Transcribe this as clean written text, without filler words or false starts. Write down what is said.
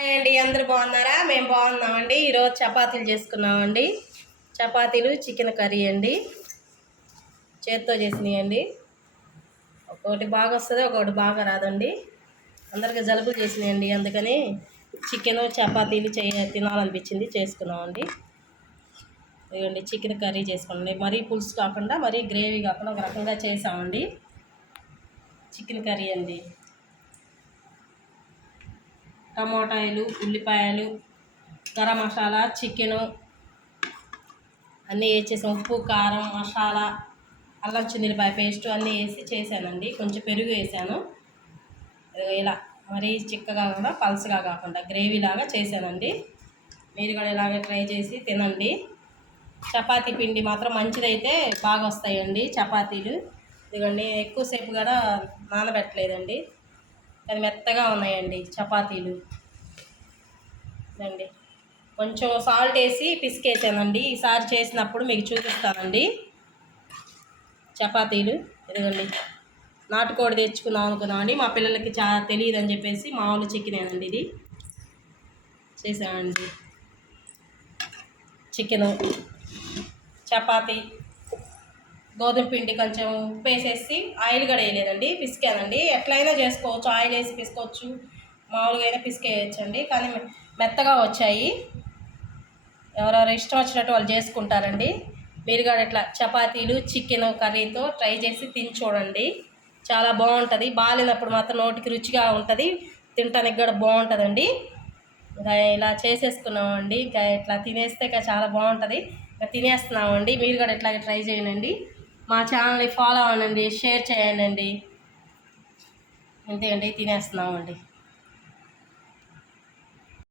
Hi అండి, అందరూ బాగున్నారా? మేము బాగున్నామండి. ఈరోజు చపాతీలు చేసుకున్నామండి. చపాతీలు చికెన్ కర్రీ అండి, చేత్తో చేసినాయండి. ఒకటి బాగా వస్తుంది, ఒకటి బాగా రాదండి. అందరికీ జలుబులు చేసినాయండి, అందుకని చికెన్ చపాతీలు తినాలనిపించింది, చేసుకున్నామండి. ఇదిగోండి చికెన్ కర్రీ చేసుకోండి. మరీ పులుసు కాకుండా, మరీ గ్రేవీ కాకుండా ఒక రకంగా చేసామండి. చికెన్ కర్రీ అండి. టమోటాలు, ఉల్లిపాయలు, గరం మసాలా, చికెను అన్నీ వేసేసాం. ఉప్పు, కారం, మసాలా, అల్లం చిన్నిపాయ పేస్ట్ అన్నీ వేసి చేశానండి. కొంచెం పెరుగు వేసాను. ఇలా మరీ చిక్కగా కాకుండా, పల్చగా కాకుండా గ్రేవీ లాగా చేశానండి. మీరు కూడా ఇలాగే ట్రై చేసి తినండి. చపాతీ పిండి మాత్రం మంచిదైతే బాగా వస్తాయండి చపాతీలు. ఇదిగోండి ఎక్కువసేపు కూడా నానబెట్టలేదండి, కానీ మెత్తగా ఉన్నాయండి చపాతీలు అండి. కొంచెం సాల్ట్ వేసి పిసికేసానండి. ఈసారి చేసినప్పుడు మీకు చూపిస్తానండి. చపాతీలు ఇదిగోండి నాటుకోడి తెచ్చుకున్నాం అనుకున్నామండి. మా పిల్లలకి తెలియదు అని చెప్పేసి మామూలు చికెనేనండి ఇది చేసామండి. చికెను, చపాతీ, గోధుమ పిండి కొంచెం ఉప్పు వేసేసి ఆయిల్ కూడా వేయలేదండి, పిసికానండి. ఎట్లయినా చేసుకోవచ్చు, ఆయిల్ వేసి పిసుకోవచ్చు, మామూలుగా అయినా పిసికేయచ్చండి. కానీ మెత్తగా వచ్చాయి. ఎవరెవరు ఇష్టం వచ్చినట్టు వాళ్ళు చేసుకుంటారండి. మీరు కూడా ఇట్లా చపాతీలు చికెన్ కర్రీతో ట్రై చేసి తిని చూడండి, చాలా బాగుంటుంది. బాగాలేనప్పుడు మాత్రం నోటికి రుచిగా ఉంటుంది, తినటానికి కూడా బాగుంటుందండి. ఇంకా ఇలా చేసేసుకున్నామండి. ఇంకా ఇట్లా తినేస్తే ఇంకా చాలా బాగుంటుంది. ఇంకా తినేస్తున్నామండి. మీరు కూడా ఇట్లాగే ట్రై చేయండి. మా ఛానల్ని ఫాలో అవ్వండి, షేర్ చేయండి. అంతే అండి, తినేస్తున్నామండి.